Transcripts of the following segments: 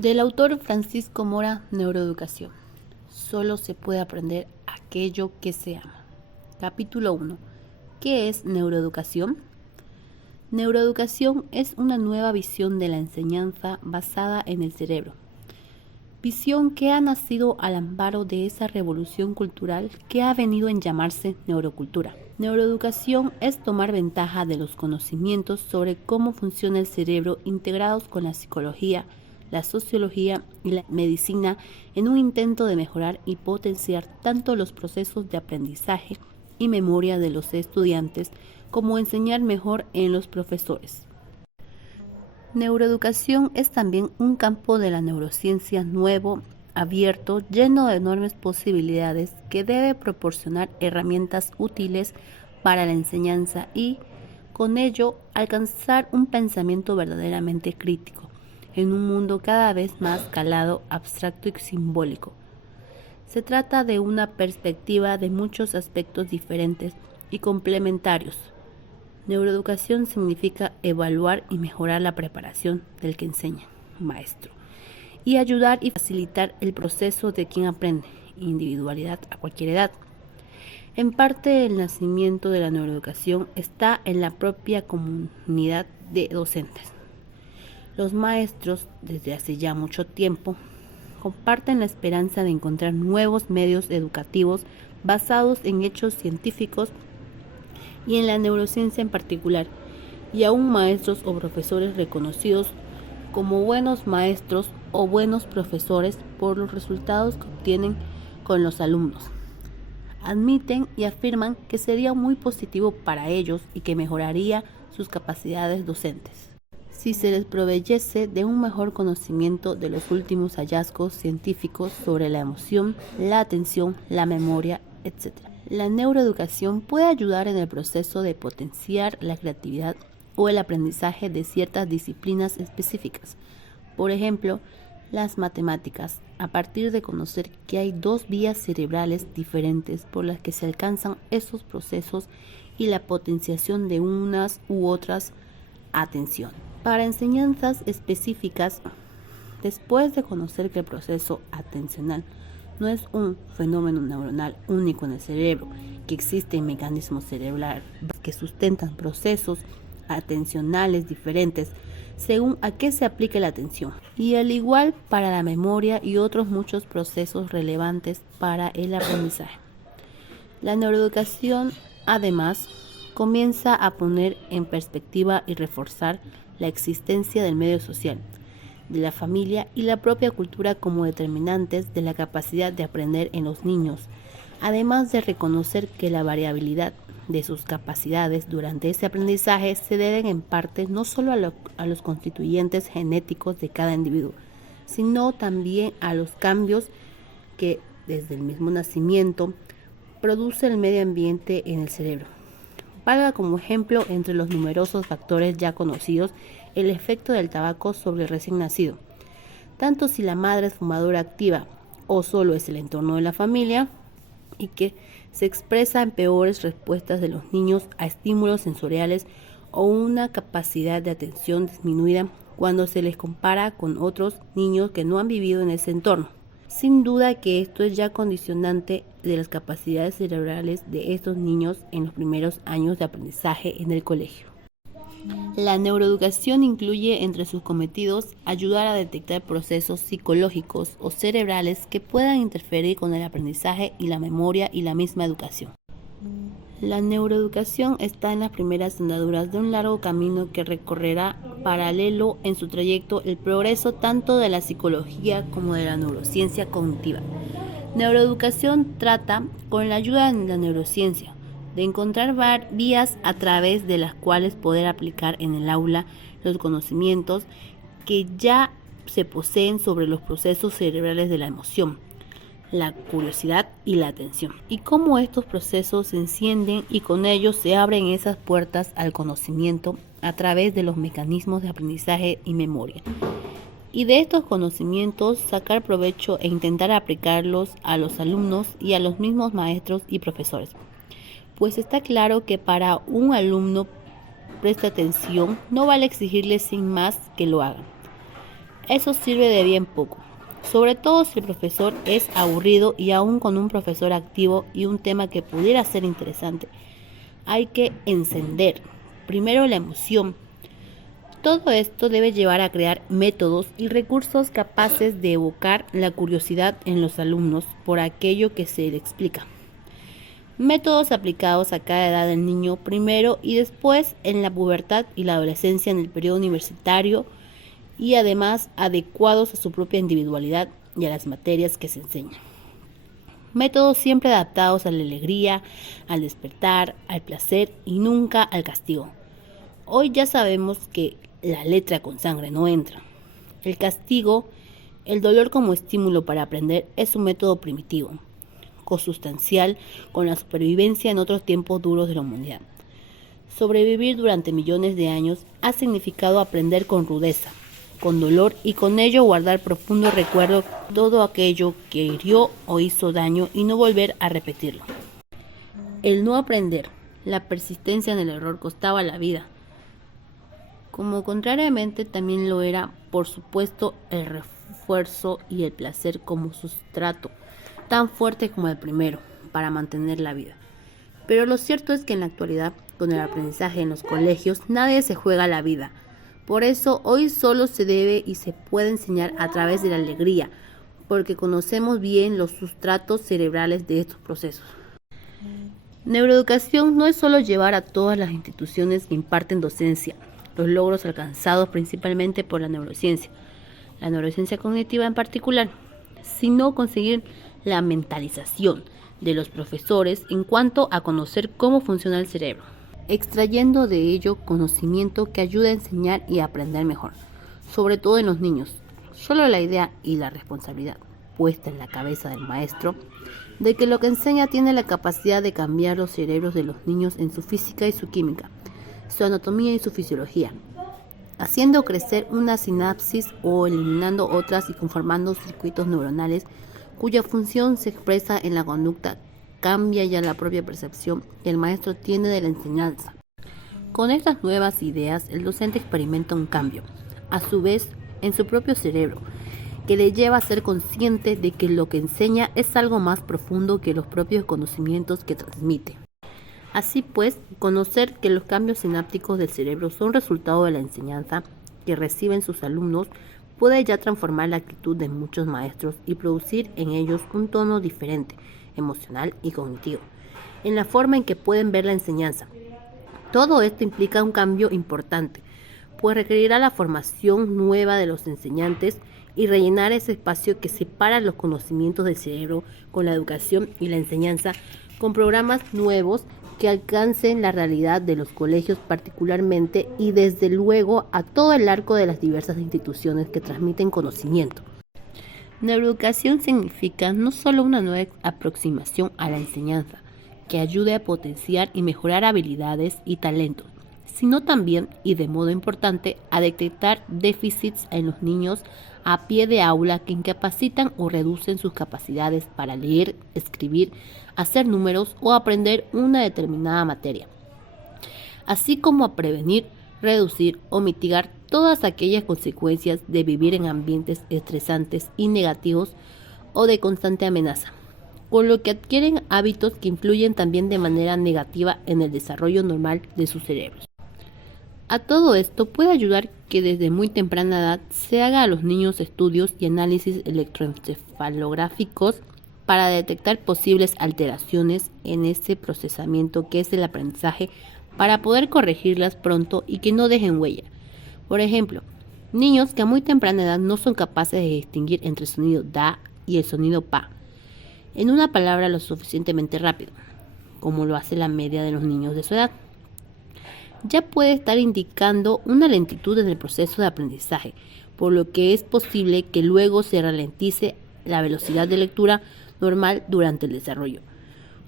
Del autor Francisco Mora, Neuroeducación. Solo se puede aprender aquello que se ama. Capítulo 1. ¿Qué es neuroeducación? Neuroeducación es una nueva visión de la enseñanza basada en el cerebro. Visión que ha nacido al amparo de esa revolución cultural que ha venido en llamarse neurocultura. Neuroeducación es tomar ventaja de los conocimientos sobre cómo funciona el cerebro integrados con la psicología, la sociología y la medicina en un intento de mejorar y potenciar tanto los procesos de aprendizaje y memoria de los estudiantes como enseñar mejor en los profesores. Neuroeducación es también un campo de la neurociencia nuevo, abierto, lleno de enormes posibilidades que debe proporcionar herramientas útiles para la enseñanza y, con ello, alcanzar un pensamiento verdaderamente crítico en un mundo cada vez más calado, abstracto y simbólico. Se trata de una perspectiva de muchos aspectos diferentes y complementarios. Neuroeducación significa evaluar y mejorar la preparación del que enseña, maestro, y ayudar y facilitar el proceso de quien aprende, individualidad a cualquier edad. En parte, el nacimiento de la neuroeducación está en la propia comunidad de docentes. Los maestros, desde hace ya mucho tiempo, comparten la esperanza de encontrar nuevos medios educativos basados en hechos científicos y en la neurociencia en particular, y aún maestros o profesores reconocidos como buenos maestros o buenos profesores por los resultados que obtienen con los alumnos. Admiten y afirman que sería muy positivo para ellos y que mejoraría sus capacidades docentes si se les proveyese de un mejor conocimiento de los últimos hallazgos científicos sobre la emoción, la atención, la memoria, etc. La neuroeducación puede ayudar en el proceso de potenciar la creatividad o el aprendizaje de ciertas disciplinas específicas. Por ejemplo, las matemáticas, a partir de conocer que hay dos vías cerebrales diferentes por las que se alcanzan esos procesos y la potenciación de unas u otras. Atención. Para enseñanzas específicas, después de conocer que el proceso atencional no es un fenómeno neuronal único en el cerebro, que existen mecanismos cerebrales que sustentan procesos atencionales diferentes según a qué se aplique la atención, y al igual para la memoria y otros muchos procesos relevantes para el aprendizaje. La neuroeducación, además, comienza a poner en perspectiva y reforzar la existencia del medio social, de la familia y la propia cultura como determinantes de la capacidad de aprender en los niños, además de reconocer que la variabilidad de sus capacidades durante ese aprendizaje se deben en parte no solo a los constituyentes genéticos de cada individuo, sino también a los cambios que desde el mismo nacimiento produce el medio ambiente en el cerebro. Valga como ejemplo, entre los numerosos factores ya conocidos, el efecto del tabaco sobre el recién nacido. Tanto si la madre es fumadora activa o solo es el entorno de la familia, y que se expresa en peores respuestas de los niños a estímulos sensoriales o una capacidad de atención disminuida cuando se les compara con otros niños que no han vivido en ese entorno. Sin duda que esto es ya condicionante de las capacidades cerebrales de estos niños en los primeros años de aprendizaje en el colegio. La neuroeducación incluye entre sus cometidos ayudar a detectar procesos psicológicos o cerebrales que puedan interferir con el aprendizaje y la memoria y la misma educación. La neuroeducación está en las primeras andaduras de un largo camino que recorrerá paralelo en su trayecto el progreso tanto de la psicología como de la neurociencia cognitiva. Neuroeducación trata, con la ayuda de la neurociencia, de encontrar vías a través de las cuales poder aplicar en el aula los conocimientos que ya se poseen sobre los procesos cerebrales de la emoción, la curiosidad y la atención, y cómo estos procesos se encienden y con ellos se abren esas puertas al conocimiento a través de los mecanismos de aprendizaje y memoria. Y de estos conocimientos sacar provecho e intentar aplicarlos a los alumnos y a los mismos maestros y profesores. Pues está claro que para un alumno preste atención no vale exigirle sin más que lo haga. Eso sirve de bien poco, sobre todo si el profesor es aburrido y aún con un profesor activo y un tema que pudiera ser interesante. Hay que encender primero la emoción. Todo esto debe llevar a crear métodos y recursos capaces de evocar la curiosidad en los alumnos por aquello que se le explica. Métodos aplicados a cada edad del niño primero y después en la pubertad y la adolescencia en el periodo universitario y además adecuados a su propia individualidad y a las materias que se enseñan. Métodos siempre adaptados a la alegría, al despertar, al placer y nunca al castigo. Hoy ya sabemos que la letra con sangre no entra. El castigo, el dolor como estímulo para aprender, es un método primitivo, consustancial con la supervivencia en otros tiempos duros de la humanidad. Sobrevivir durante millones de años ha significado aprender con rudeza, con dolor y con ello guardar profundo recuerdo todo aquello que hirió o hizo daño y no volver a repetirlo. El no aprender, la persistencia en el error costaba la vida, como contrariamente también lo era, por supuesto, el refuerzo y el placer como sustrato, tan fuerte como el primero, para mantener la vida. Pero lo cierto es que en la actualidad, con el aprendizaje en los colegios, nadie se juega la vida. Por eso hoy solo se debe y se puede enseñar a través de la alegría, porque conocemos bien los sustratos cerebrales de estos procesos. Neuroeducación no es solo llevar a todas las instituciones que imparten docencia los logros alcanzados principalmente por la neurociencia cognitiva en particular, sino conseguir la mentalización de los profesores en cuanto a conocer cómo funciona el cerebro, extrayendo de ello conocimiento que ayude a enseñar y a aprender mejor, sobre todo en los niños. Solo la idea y la responsabilidad puesta en la cabeza del maestro de que lo que enseña tiene la capacidad de cambiar los cerebros de los niños en su física y su química, su anatomía y su fisiología, haciendo crecer una sinapsis o eliminando otras y conformando circuitos neuronales cuya función se expresa en la conducta, cambia ya la propia percepción que el maestro tiene de la enseñanza. Con estas nuevas ideas, el docente experimenta un cambio, a su vez, en su propio cerebro, que le lleva a ser consciente de que lo que enseña es algo más profundo que los propios conocimientos que transmite. Así pues, conocer que los cambios sinápticos del cerebro son resultado de la enseñanza que reciben sus alumnos puede ya transformar la actitud de muchos maestros y producir en ellos un tono diferente, emocional y cognitivo, en la forma en que pueden ver la enseñanza. Todo esto implica un cambio importante, pues requerirá la formación nueva de los enseñantes y rellenar ese espacio que separa los conocimientos del cerebro con la educación y la enseñanza con programas nuevos que alcancen la realidad de los colegios particularmente y desde luego a todo el arco de las diversas instituciones que transmiten conocimiento. Neuroeducación significa no solo una nueva aproximación a la enseñanza que ayude a potenciar y mejorar habilidades y talentos, sino también, y de modo importante, a detectar déficits en los niños a pie de aula que incapacitan o reducen sus capacidades para leer, escribir, hacer números o aprender una determinada materia, así como a prevenir, reducir o mitigar todas aquellas consecuencias de vivir en ambientes estresantes y negativos o de constante amenaza, con lo que adquieren hábitos que influyen también de manera negativa en el desarrollo normal de sus cerebros. A todo esto puede ayudar que desde muy temprana edad se haga a los niños estudios y análisis electroencefalográficos para detectar posibles alteraciones en ese procesamiento que es el aprendizaje para poder corregirlas pronto y que no dejen huella. Por ejemplo, niños que a muy temprana edad no son capaces de distinguir entre el sonido da y el sonido pa en una palabra lo suficientemente rápido, como lo hace la media de los niños de su edad, ya puede estar indicando una lentitud en el proceso de aprendizaje, por lo que es posible que luego se ralentice la velocidad de lectura normal durante el desarrollo,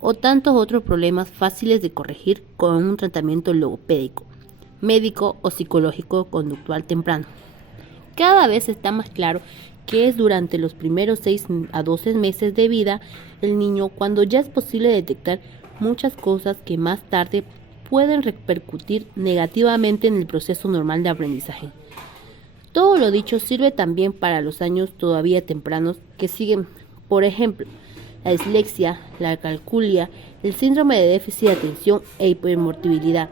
o tantos otros problemas fáciles de corregir con un tratamiento logopédico, médico o psicológico conductual temprano. Cada vez está más claro que es durante los primeros 6 a 12 meses de vida del niño cuando ya es posible detectar muchas cosas que más tarde pueden repercutir negativamente en el proceso normal de aprendizaje. Todo lo dicho sirve también para los años todavía tempranos que siguen, por ejemplo, la dislexia, la calculia, el síndrome de déficit de atención e hipermotilidad,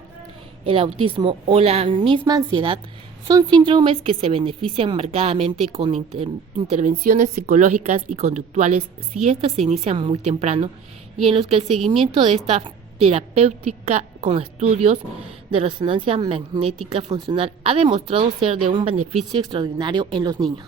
el autismo o la misma ansiedad. Son síndromes que se benefician marcadamente con intervenciones psicológicas y conductuales si éstas se inician muy temprano y en los que el seguimiento de esta terapéutica con estudios de resonancia magnética funcional ha demostrado ser de un beneficio extraordinario en los niños.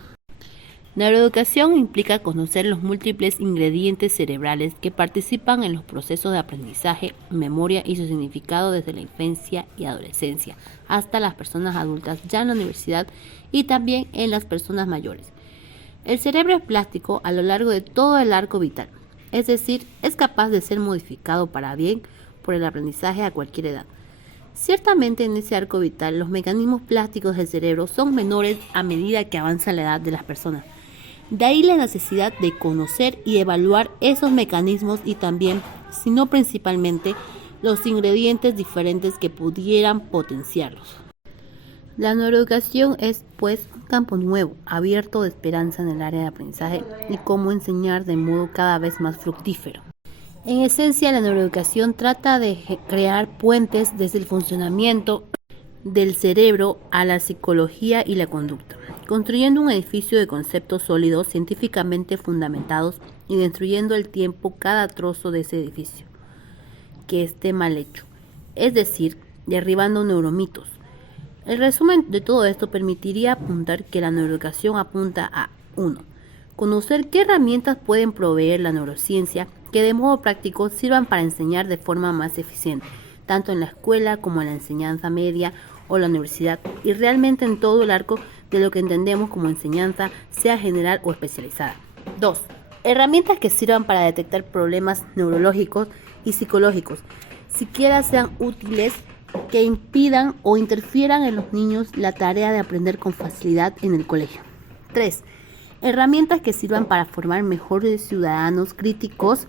Neuroeducación implica conocer los múltiples ingredientes cerebrales que participan en los procesos de aprendizaje, memoria y su significado desde la infancia y adolescencia hasta las personas adultas ya en la universidad y también en las personas mayores. El cerebro es plástico a lo largo de todo el arco vital, es decir, es capaz de ser modificado para bien por el aprendizaje a cualquier edad. Ciertamente en ese arco vital los mecanismos plásticos del cerebro son menores a medida que avanza la edad de las personas. De ahí la necesidad de conocer y evaluar esos mecanismos y también, si no principalmente, los ingredientes diferentes que pudieran potenciarlos. La neuroeducación es, pues, un campo nuevo, abierto de esperanza en el área de aprendizaje y cómo enseñar de modo cada vez más fructífero. En esencia, la neuroeducación trata de crear puentes desde el funcionamiento del cerebro a la psicología y la conducta, construyendo un edificio de conceptos sólidos, científicamente fundamentados y destruyendo al tiempo cada trozo de ese edificio que esté mal hecho, es decir, derribando neuromitos. El resumen de todo esto permitiría apuntar que la neuroeducación apunta a 1. Conocer qué herramientas pueden proveer la neurociencia que de modo práctico sirvan para enseñar de forma más eficiente, tanto en la escuela como en la enseñanza media o la universidad, y realmente en todo el arco de lo que entendemos como enseñanza, sea general o especializada. 2. Herramientas que sirvan para detectar problemas neurológicos y psicológicos, siquiera sean útiles, que impidan o interfieran en los niños la tarea de aprender con facilidad en el colegio. 3. Herramientas que sirvan para formar mejores ciudadanos críticos,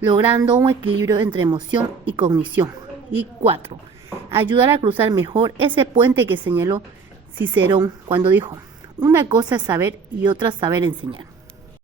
logrando un equilibrio entre emoción y cognición. Y 4. Ayudar a cruzar mejor ese puente que señaló Cicerón cuando dijo: una cosa es saber y otra saber enseñar.